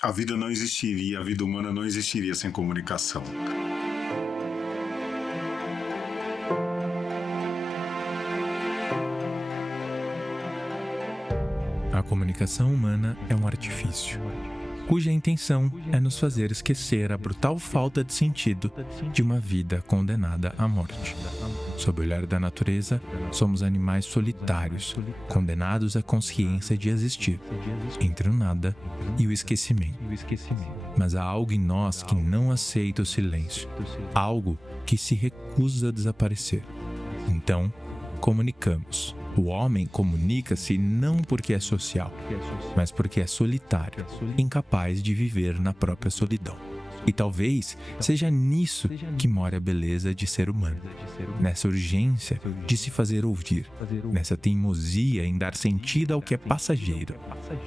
A vida não existiria, a vida humana não existiria sem comunicação. A comunicação humana é um artifício, cuja intenção é nos fazer esquecer a brutal falta de sentido de uma vida condenada à morte. Sob o olhar da natureza, somos animais solitários, condenados à consciência de existir, entre o nada e o esquecimento. Mas há algo em nós que não aceita o silêncio, algo que se recusa a desaparecer. Então, comunicamos. O homem comunica-se não porque é social, mas porque é solitário, incapaz de viver na própria solidão. E talvez seja nisso que mora a beleza de ser humano, nessa urgência de se fazer ouvir, nessa teimosia em dar sentido ao que é passageiro,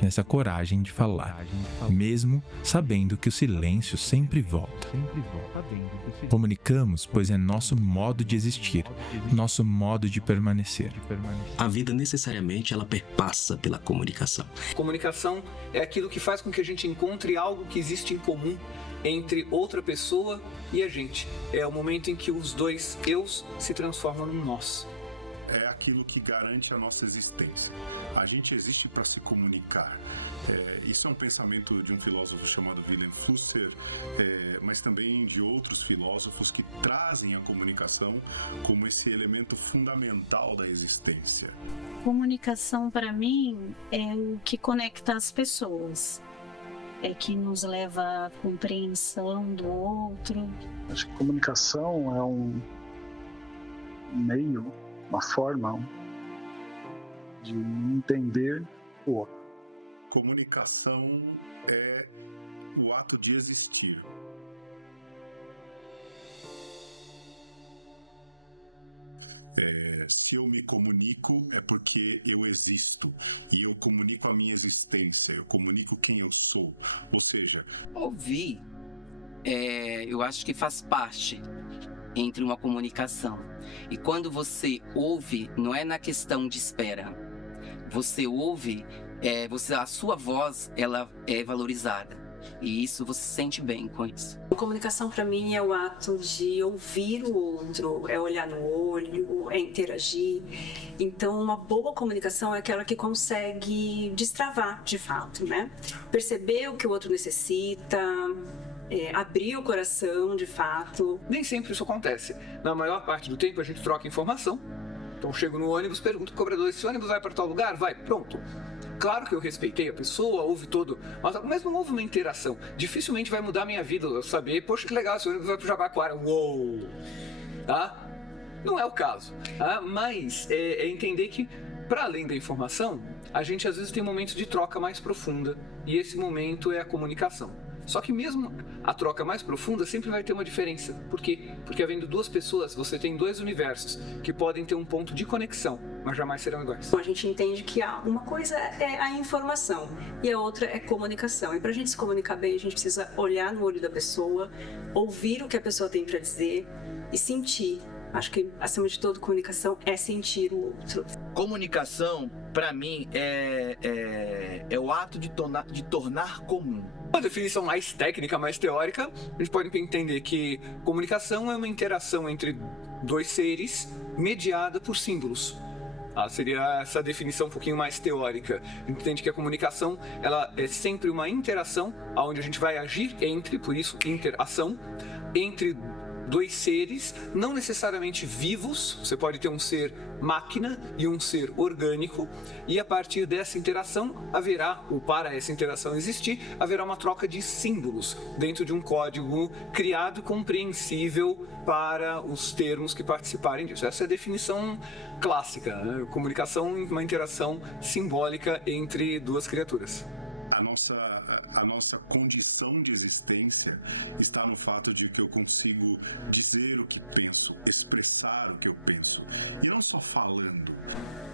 nessa coragem de falar, mesmo sabendo que o silêncio sempre volta. Comunicamos, pois é nosso modo de existir, nosso modo de permanecer. A vida necessariamente ela perpassa pela comunicação. Comunicação é aquilo que faz com que a gente encontre algo que existe em comum entre outra pessoa e a gente. É o momento em que os dois eus se transformam num nós. É aquilo que garante a nossa existência. A gente existe para se comunicar. Isso é um pensamento de um filósofo chamado Wilhelm Flusser, mas também de outros filósofos que trazem a comunicação como esse elemento fundamental da existência. Comunicação, para mim, é o que conecta as pessoas. É que nos leva à compreensão do outro. Acho que comunicação é um meio, uma forma de entender o outro. Comunicação é o ato de existir. Se eu me comunico é porque eu existo e eu comunico a minha existência, eu comunico quem eu sou, ou seja... Ouvir, eu acho que faz parte entre uma comunicação. E quando você ouve, não é na questão de espera. Você ouve, a sua voz ela é valorizada. E isso você se sente bem com isso. A comunicação para mim é o ato de ouvir o outro, é olhar no olho, é interagir. Então uma boa comunicação é aquela que consegue destravar de fato, né? Perceber o que o outro necessita, abrir o coração de fato. Nem sempre isso acontece. Na maior parte do tempo a gente troca informação. Então eu chego no ônibus, pergunto pro cobrador: esse ônibus vai para tal lugar? Vai, pronto. Claro que eu respeitei a pessoa, houve todo... Mas não houve uma interação. Dificilmente vai mudar a minha vida eu saber, poxa, que legal, esse ônibus vai pro Jabaquara. Uou! Tá? Não é o caso. Tá? Mas é entender que, para além da informação, a gente às vezes tem momentos de troca mais profunda. E esse momento é a comunicação. Só que mesmo a troca mais profunda sempre vai ter uma diferença. Por quê? Porque havendo duas pessoas, você tem dois universos que podem ter um ponto de conexão, mas jamais serão iguais. A gente entende que uma coisa é a informação e a outra é comunicação. E para a gente se comunicar bem, a gente precisa olhar no olho da pessoa, ouvir o que a pessoa tem para dizer e sentir. Acho que, acima de tudo, comunicação é sentir o outro. Comunicação, para mim, é o ato de tornar comum. A definição mais técnica, mais teórica, a gente pode entender que comunicação é uma interação entre dois seres mediada por símbolos. Seria essa definição um pouquinho mais teórica. A gente entende que a comunicação ela é sempre uma interação onde a gente vai agir entre, por isso, interação, entre dois seres, não necessariamente vivos. Você pode ter um ser máquina e um ser orgânico, e a partir dessa interação haverá, ou para essa interação existir, haverá uma troca de símbolos dentro de um código criado e compreensível para os termos que participarem disso. Essa é a definição clássica, né? Comunicação, uma interação simbólica entre duas criaturas. A nossa condição de existência está no fato de que eu consigo dizer o que penso, expressar o que eu penso. E não só falando.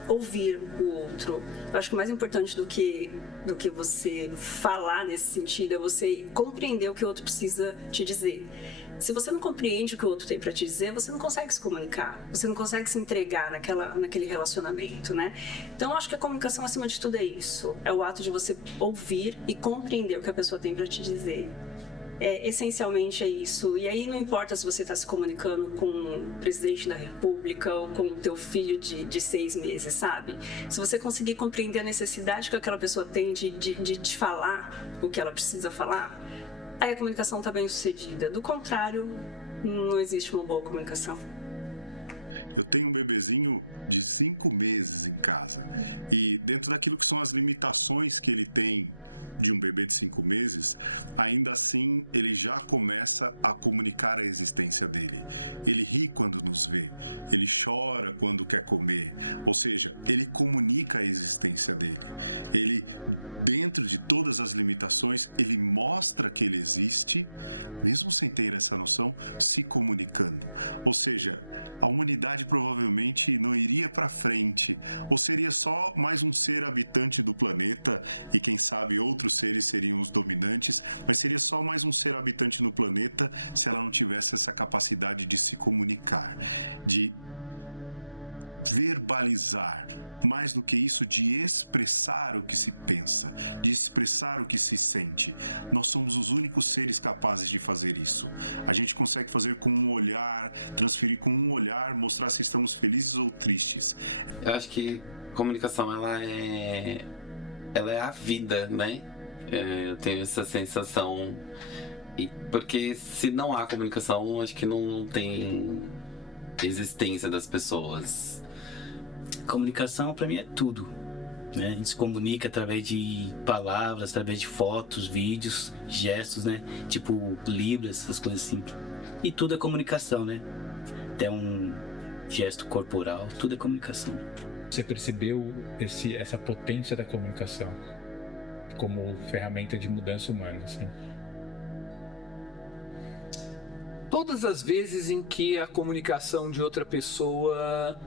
ouvir o outro. Eu acho que o mais importante do que você falar nesse sentido é você compreender o que o outro precisa te dizer. Se você não compreende o que o outro tem para te dizer, você não consegue se comunicar, você não consegue se entregar naquele relacionamento, né? Então, eu acho que a comunicação, acima de tudo, é isso. É o ato de você ouvir e compreender o que a pessoa tem para te dizer. Essencialmente é isso. E aí não importa se você está se comunicando com o presidente da República ou com o teu filho de 6 meses, sabe? Se você conseguir compreender a necessidade que aquela pessoa tem de te falar o que ela precisa falar, aí a comunicação está bem sucedida. Do contrário, não existe uma boa comunicação. Eu tenho um bebezinho de 5 meses em casa e dentro daquilo que são as limitações que ele tem de um bebê de 5 meses, ainda assim ele já começa a comunicar a existência dele. Ele ri quando nos vê, ele chora quando quer comer, ou seja, ele comunica a existência dele. Ele, dentro de todas as limitações, ele mostra que ele existe, mesmo sem ter essa noção, se comunicando. Ou seja, a humanidade provavelmente não iria para frente, ou seria só mais um ser habitante do planeta e quem sabe outros seres seriam os dominantes, mas seria só mais um ser habitante no planeta se ela não tivesse essa capacidade de se comunicar, de verbalizar, mais do que isso, de expressar o que se pensa, de expressar o que se sente. Nós somos os únicos seres capazes de fazer isso. A gente consegue fazer com um olhar, transferir com um olhar, mostrar se estamos felizes ou tristes. Eu acho que comunicação, ela é a vida, né? Eu tenho essa sensação, porque se não há comunicação, acho que não tem existência das pessoas. Comunicação para mim é tudo, né? A gente se comunica através de palavras, através de fotos, vídeos, gestos, né? Tipo libras, essas coisas assim. E tudo é comunicação, né? Até um gesto corporal, tudo é comunicação. Você percebeu essa potência da comunicação como ferramenta de mudança humana, assim? Todas as vezes em que a comunicação de outra pessoa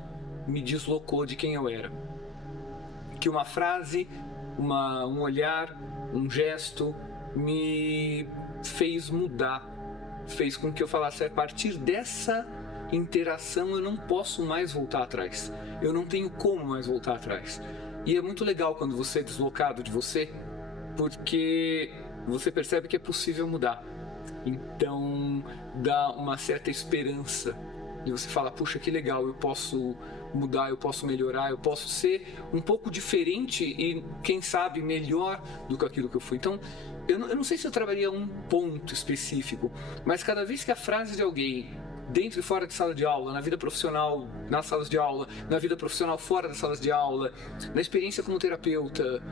me deslocou de quem eu era. Que uma frase, um olhar, um gesto me fez mudar. Fez com que eu falasse, a partir dessa interação eu não posso mais voltar atrás. Eu não tenho como mais voltar atrás. E é muito legal quando você é deslocado de você, porque você percebe que é possível mudar. Então dá uma certa esperança de você falar, puxa, que legal, eu posso mudar, eu posso melhorar, eu posso ser um pouco diferente e, quem sabe, melhor do que aquilo que eu fui. Então, eu não sei se eu trabalharia um ponto específico, mas cada vez que a frase de alguém, dentro e fora de sala de aula, na vida profissional, nas salas de aula, na vida profissional fora das salas de aula, na experiência como terapeuta,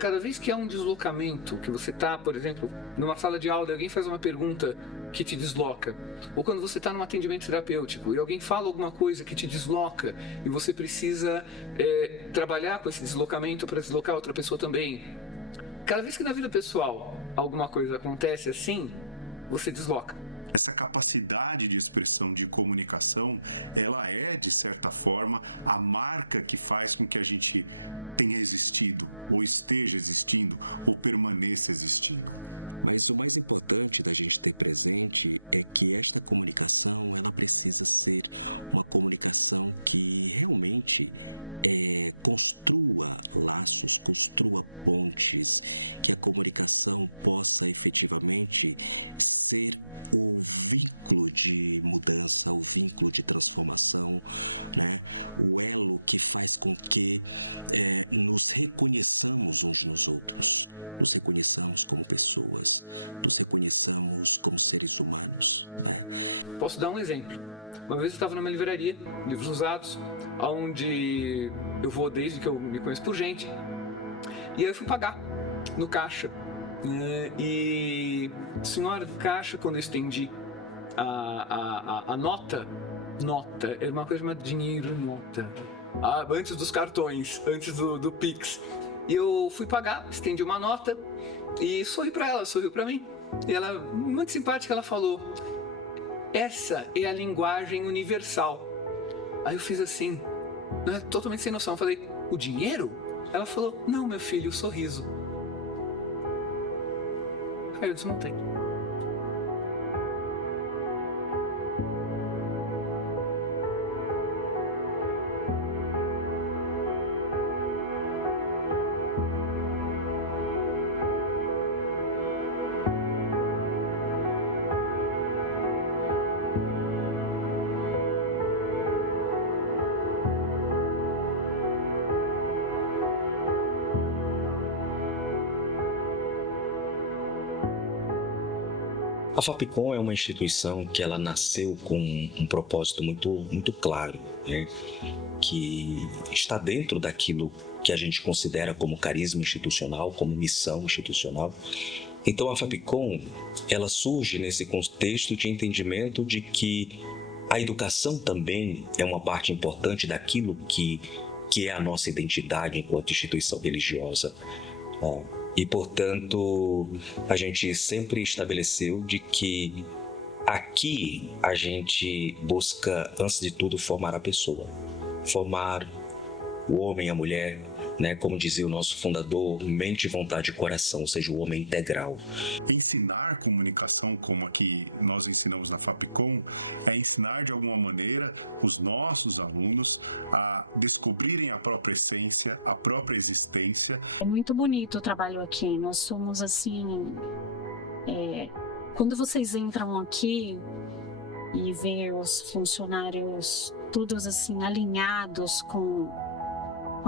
cada vez que há um deslocamento, que você está, por exemplo, numa sala de aula e alguém faz uma pergunta que te desloca, ou quando você está num atendimento terapêutico e alguém fala alguma coisa que te desloca e você precisa trabalhar com esse deslocamento para deslocar outra pessoa também. Cada vez que na vida pessoal alguma coisa acontece assim, você desloca. Essa capacidade de expressão, de comunicação, ela é, de certa forma, a marca que faz com que a gente tenha existido, ou esteja existindo, ou permaneça existindo. Mas o mais importante da gente ter presente é que esta comunicação, ela precisa ser uma comunicação que realmente construa laços, construa pontes, que a comunicação possa efetivamente ser o vínculo de mudança, o vínculo de transformação, né? O elo que faz com que nos reconheçamos uns nos outros, nos reconheçamos como pessoas, nos reconheçamos como seres humanos, né? Posso dar um exemplo. Uma vez eu estava numa livraria, livros usados, onde eu vou desde que eu me conheço por gente. E aí eu fui pagar no caixa. E a senhora do caixa, quando eu estendi a nota, era uma coisa chamada dinheiro, nota. Antes dos cartões, antes do Pix. E eu fui pagar, estendi uma nota e sorri pra ela, sorriu pra mim. E ela, muito simpática, ela falou: essa é a linguagem universal. Aí eu fiz assim, né, totalmente sem noção. Eu falei, o dinheiro? Ela falou, não, meu filho, o sorriso. Aí eu desmontei. A Fapcom é uma instituição que ela nasceu com um propósito muito claro, né? Que está dentro daquilo que a gente considera como carisma institucional, como missão institucional. Então a Fapcom, ela surge nesse contexto de entendimento de que a educação também é uma parte importante daquilo que é a nossa identidade enquanto instituição religiosa. E, portanto, a gente sempre estabeleceu de que aqui a gente busca, antes de tudo, formar a pessoa. Formar o homem e a mulher, né? Como dizia o nosso fundador, mente, vontade e coração, ou seja, o homem integral. Ensinar comunicação, como aqui nós ensinamos na Fapcom, é ensinar de alguma maneira os nossos alunos a descobrirem a própria essência, a própria existência. É muito bonito o trabalho aqui. Nós somos assim... Quando vocês entram aqui e vê os funcionários todos assim alinhados com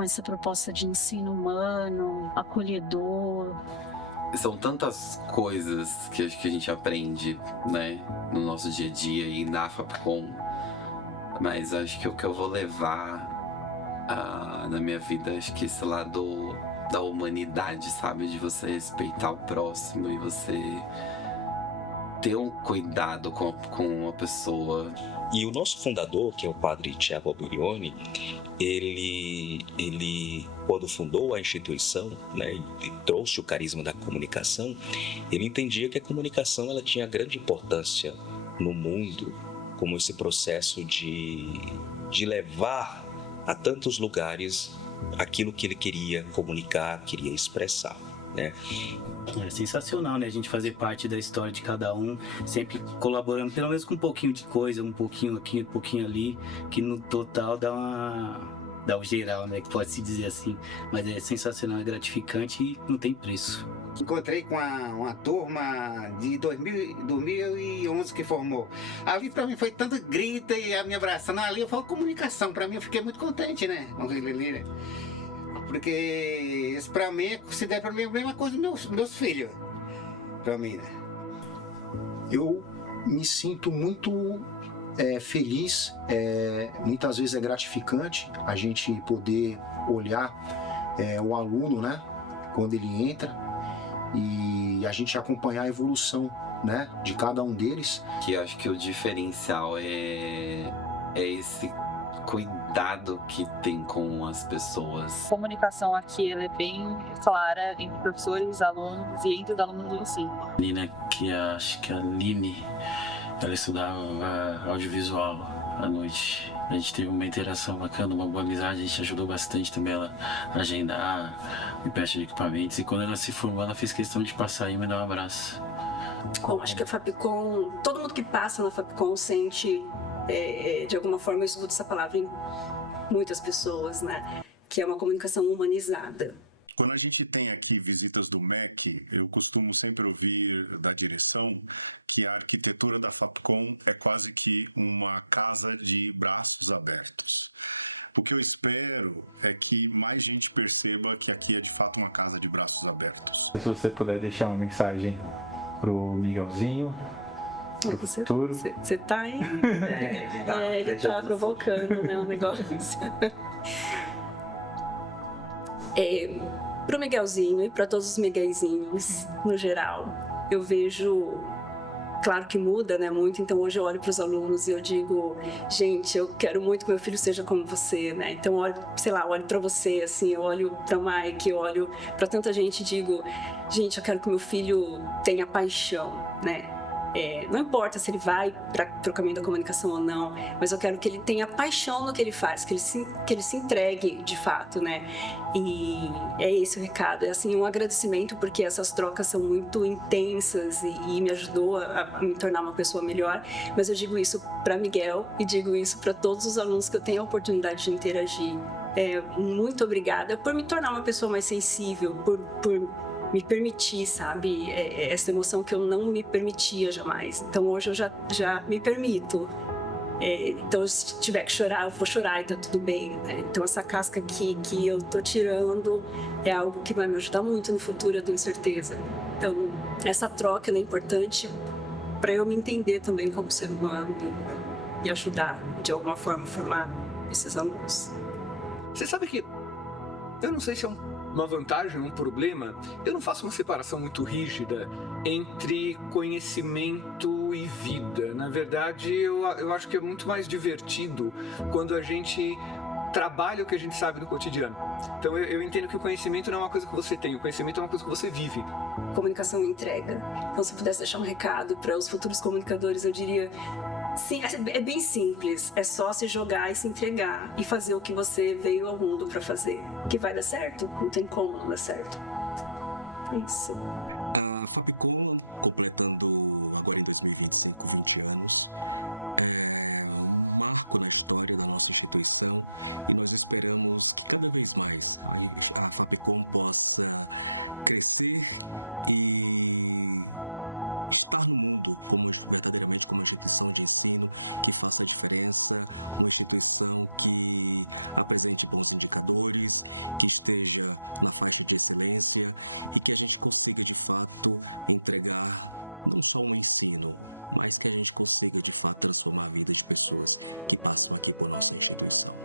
essa proposta de ensino humano, acolhedor. São tantas coisas que acho que a gente aprende, né, no nosso dia a dia e na Fapcom, mas acho que o que eu vou levar na minha vida, acho que esse lado da humanidade, sabe, de você respeitar o próximo e você ter um cuidado com a pessoa. E o nosso fundador, que é o padre Tiago Alberione, ele quando fundou a instituição, né, e trouxe o carisma da comunicação, ele entendia que a comunicação ela tinha grande importância no mundo, como esse processo de levar a tantos lugares aquilo que ele queria comunicar, queria expressar, né? É sensacional, né? A gente fazer parte da história de cada um, sempre colaborando, pelo menos com um pouquinho de coisa, um pouquinho aqui, um pouquinho ali, que no total dá o geral, né? Que pode se dizer assim. Mas é sensacional, é gratificante e não tem preço. Encontrei com uma turma de 2011 que formou. Ali pra mim foi tanto grita e a me abraçando ali, eu falo comunicação. Pra mim eu fiquei muito contente, né? Porque isso pra mim, considero pra mim a mesma coisa dos meus filhos. Pra mim, né? Eu me sinto muito feliz, muitas vezes é gratificante a gente poder olhar o aluno, né? Quando ele entra e a gente acompanhar a evolução, né? De cada um deles. Que acho que o diferencial é esse cuidado que tem com as pessoas. A comunicação aqui ela é bem clara entre professores, alunos e entre os alunos do ensino. Nina, que acho que a Aline, ela estudava audiovisual à noite. A gente teve uma interação bacana, uma boa amizade, a gente ajudou bastante também ela a agendar, empréstimo de equipamentos. E quando ela se formou, ela fez questão de passar e me dar um abraço. Bom, acho que a Fapcom, todo mundo que passa na Fapcom sente, de alguma forma, eu escuto essa palavra em muitas pessoas, né? Que é uma comunicação humanizada. Quando a gente tem aqui visitas do MEC, eu costumo sempre ouvir da direção que a arquitetura da Fapcom é quase que uma casa de braços abertos. O que eu espero é que mais gente perceba que aqui é de fato uma casa de braços abertos. Se você puder deixar uma mensagem pro Miguelzinho, pro futuro. Você tá aí? Ele tá provocando, né, um negócio. Pro Miguelzinho e para todos os Miguelzinhos, no geral, eu vejo, claro que muda, né, muito, então hoje eu olho para os alunos e eu digo, gente, eu quero muito que meu filho seja como você, né, então eu olho, sei lá, olho para você, assim, eu olho para o Mike, eu olho para tanta gente e digo, gente, eu quero que meu filho tenha paixão, né, Não importa se ele vai para o caminho da comunicação ou não, mas eu quero que ele tenha paixão no que ele faz, que ele se entregue de fato, né? E é esse o recado, é assim, um agradecimento, porque essas trocas são muito intensas e me ajudou a me tornar uma pessoa melhor, mas eu digo isso para Miguel e digo isso para todos os alunos que eu tenho a oportunidade de interagir. Muito obrigada por me tornar uma pessoa mais sensível, por me permitir, sabe, essa emoção que eu não me permitia jamais. Então hoje eu já me permito. Então se tiver que chorar, eu vou chorar e tá tudo bem, né? Então essa casca que eu tô tirando é algo que vai me ajudar muito no futuro, eu tenho certeza. Então essa troca é importante para eu me entender também como ser humano e ajudar de alguma forma a formar esses alunos. Você sabe que eu não sei se é uma vantagem ou um problema, eu não faço uma separação muito rígida entre conhecimento e vida. Na verdade, eu acho que é muito mais divertido quando a gente trabalha o que a gente sabe no cotidiano. Então eu entendo que o conhecimento não é uma coisa que você tem, o conhecimento é uma coisa que você vive. Comunicação e entrega. Então, se eu pudesse deixar um recado para os futuros comunicadores, eu diria: sim, é bem simples, é só se jogar e se entregar e fazer o que você veio ao mundo para fazer, que vai dar certo, não tem como não dar certo. É isso. A Fapcom, completando agora em 2025 20 anos, é um marco na história da nossa instituição e nós esperamos que cada vez mais a Fapcom possa crescer e estar no mundo verdadeiramente como uma instituição de ensino que faça a diferença, uma instituição que apresente bons indicadores, que esteja na faixa de excelência e que a gente consiga de fato entregar não só um ensino, mas que a gente consiga de fato transformar a vida de pessoas que passam aqui por nossa instituição.